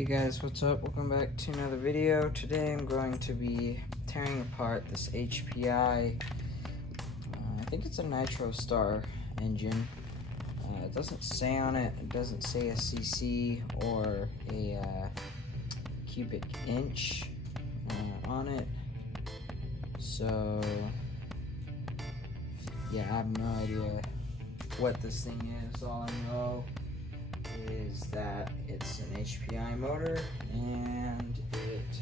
Hey guys, what's up? Welcome back to another video. Today I'm going to be tearing apart this HPI. I think it's a nitro star engine. It doesn't say on it, it doesn't say a cc or a cubic inch on it. So yeah, I have no idea what this thing is. All I know is that it's an HPI motor and it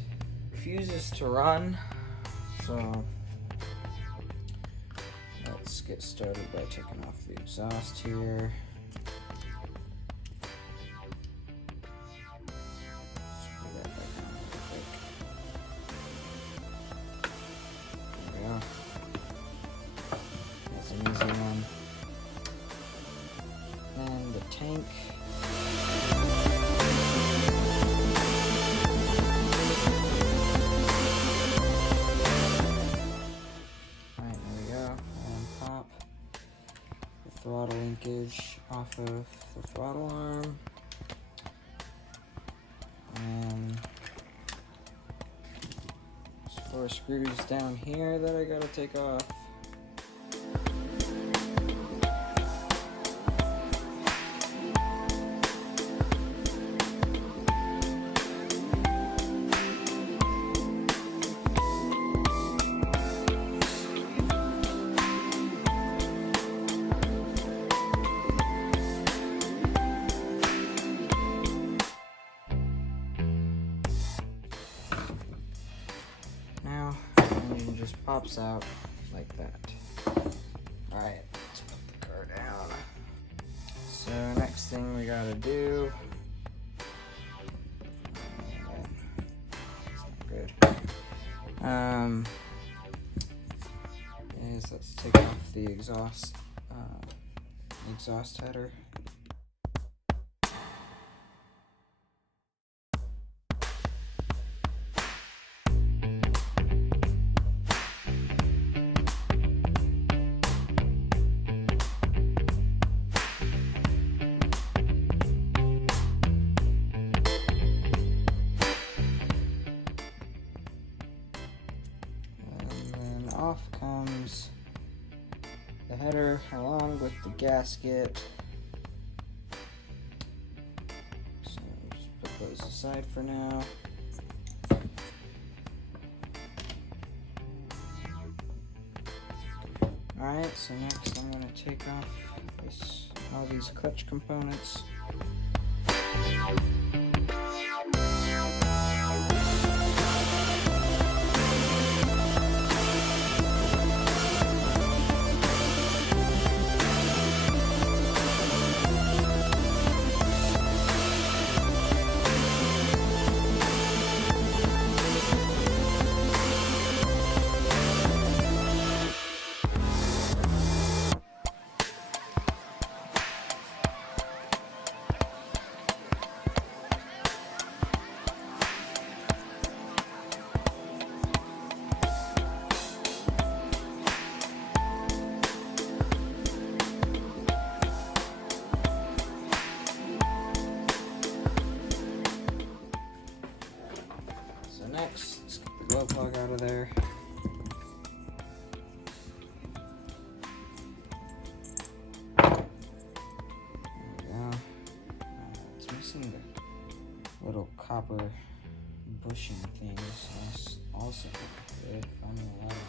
refuses to run. So let's get started by taking off the exhaust here. Screw that back on real quick. There we go. That's an easy one. And the tank. Throttle linkage off of the throttle arm, and there's 4 screws down here that I gotta take off. Now, the engine just pops out like that. Alright, let's put the car down. So, next thing we gotta do, it's not good, is let's take off the exhaust header. Off comes the header along with the gasket. So just put those aside for now. Alright, so next I'm going to take off all these clutch components. Next, let's get the glow plug out of there. There we go. It's missing the little copper bushing thing, so that's also good. Finding a lot of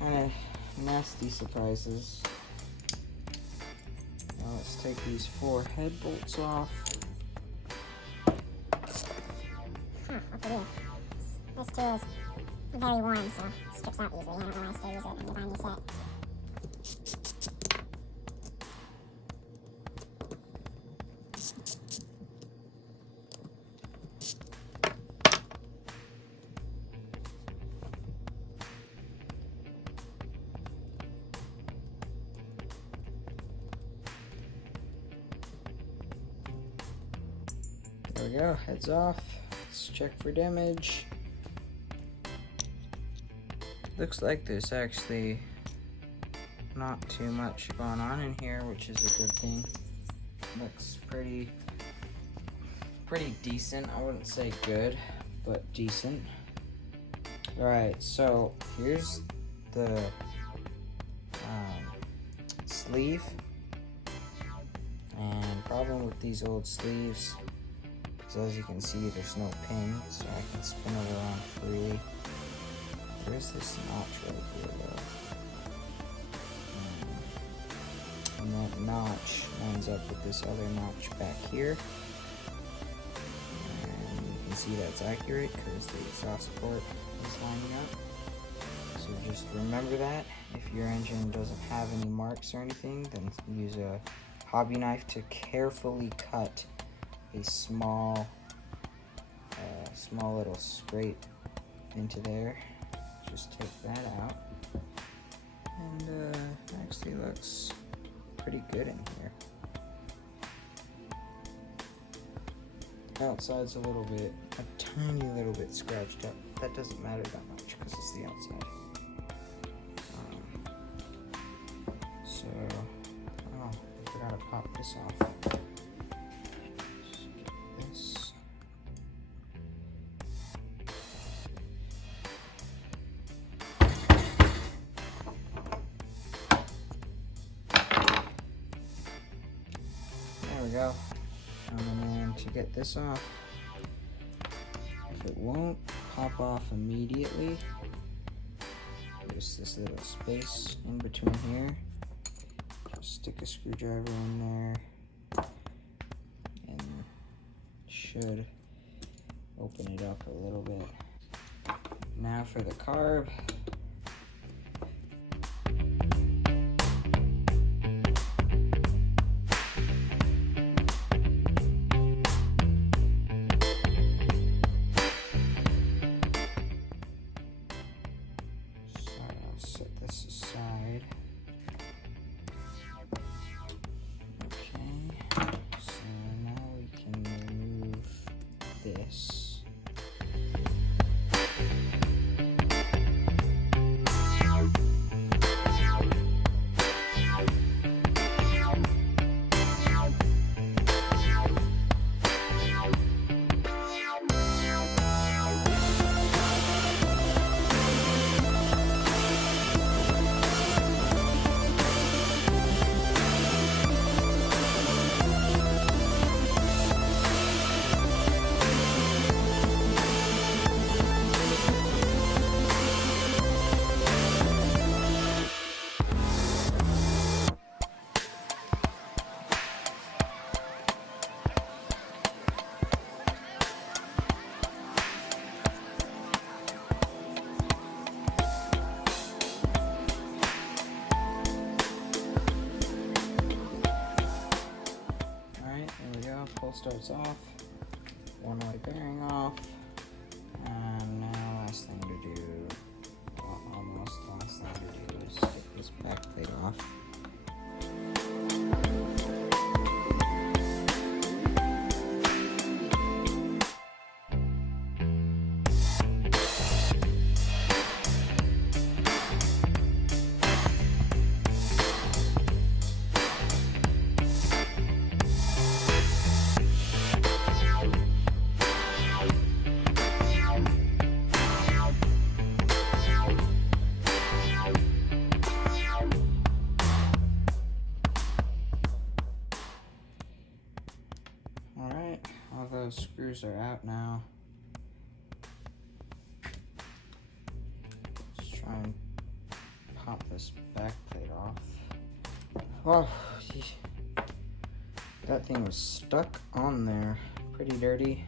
kind of nasty surprises. Now let's take these 4 head bolts off. This tool is very warm, so it strips out easily. I don't know why I still use it when you buy a new set. There we go, heads off. Let's check for damage. Looks like there's actually not too much going on in here, which is a good thing. Looks pretty pretty decent. I wouldn't say good, but decent. Alright, so here's the sleeve. And problem with these old sleeves is, as you can see, there's no pin, so I can spin it around freely. There's this notch right here though. And that notch lines up with this other notch back here. And you can see that's accurate because the exhaust port is lining up. So just remember that. If your engine doesn't have any marks or anything, then use a hobby knife to carefully cut a small little scrape into there. Just take that out, and actually looks pretty good in here. Outside's a tiny little bit scratched up. That doesn't matter that much because it's the outside. So, oh, I forgot to pop this off. This. There we go. And then to get this off, if it won't pop off immediately, there's this little space in between here. Just stick a screwdriver in there and should open it up a little bit. Now for the carb. Set this aside. Okay, so now we can remove this. Pull starts off, one way bearing off, and now last thing to do, well, almost last thing to do is get this back plate off. Alright, all those screws are out now. Let's try and pop this back plate off. Oh, geez. That thing was stuck on there. Pretty dirty.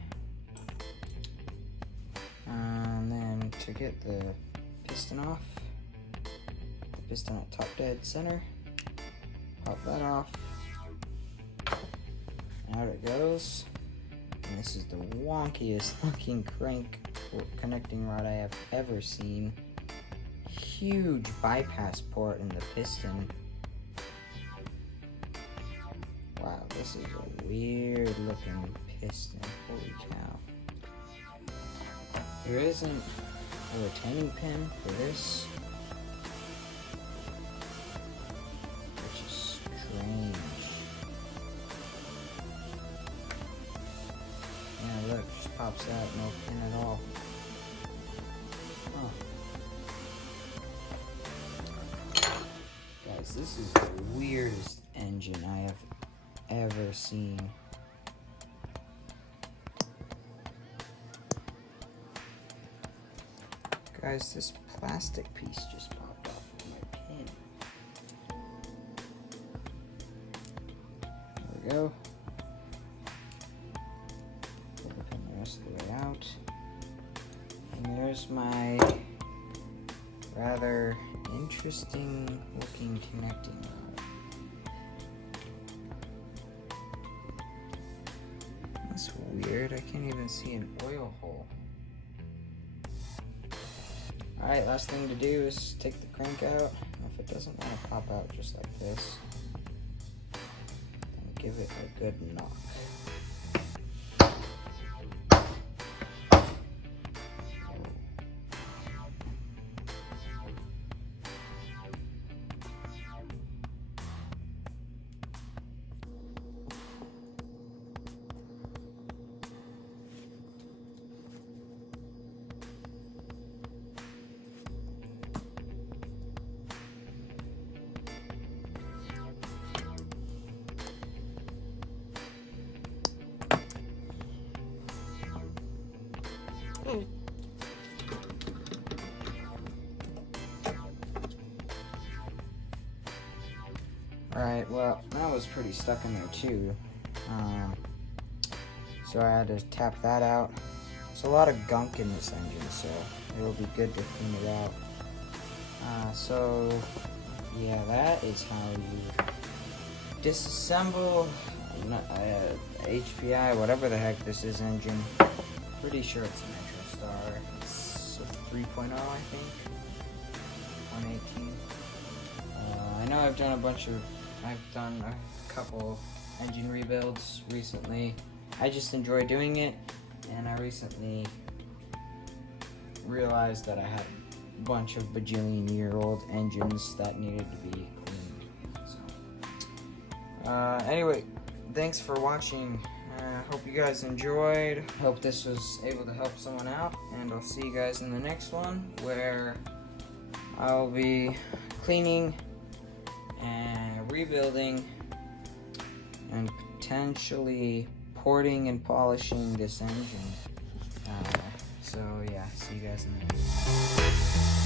And then to get the piston off, the piston at top dead center, pop that off. Out it goes. And this is the wonkiest looking crank connecting rod I have ever seen. Huge bypass port in the piston. Wow, this is a weird looking piston. Holy cow. There isn't a retaining pin for this, which is strange. look, just pops out, no pin at all. Huh. Guys, this is the weirdest engine I have ever seen. Guys, this plastic piece just popped off of my pin. There we go. Pull the pin the rest of the way out. And there's my rather interesting looking connecting rod. That's weird, I can't even see an oil hole. Alright, last thing to do is take the crank out. If it doesn't want to pop out just like this, then give it a good knock. Alright, well, that was pretty stuck in there too. So I had to tap that out. There's a lot of gunk in this engine, so it will be good to clean it out. So, yeah, that is how you disassemble HPI, whatever the heck this is engine. Pretty sure it's a nitro star. It's a 3.0, I think. 118. I know I've done a couple engine rebuilds recently. I just enjoy doing it, and I recently realized that I had a bunch of bajillion-year-old engines that needed to be cleaned. So, anyway, thanks for watching. Hope you guys enjoyed. Hope this was able to help someone out, and I'll see you guys in the next one where I'll be cleaning and rebuilding and potentially porting and polishing this engine. So yeah, see you guys in the next one.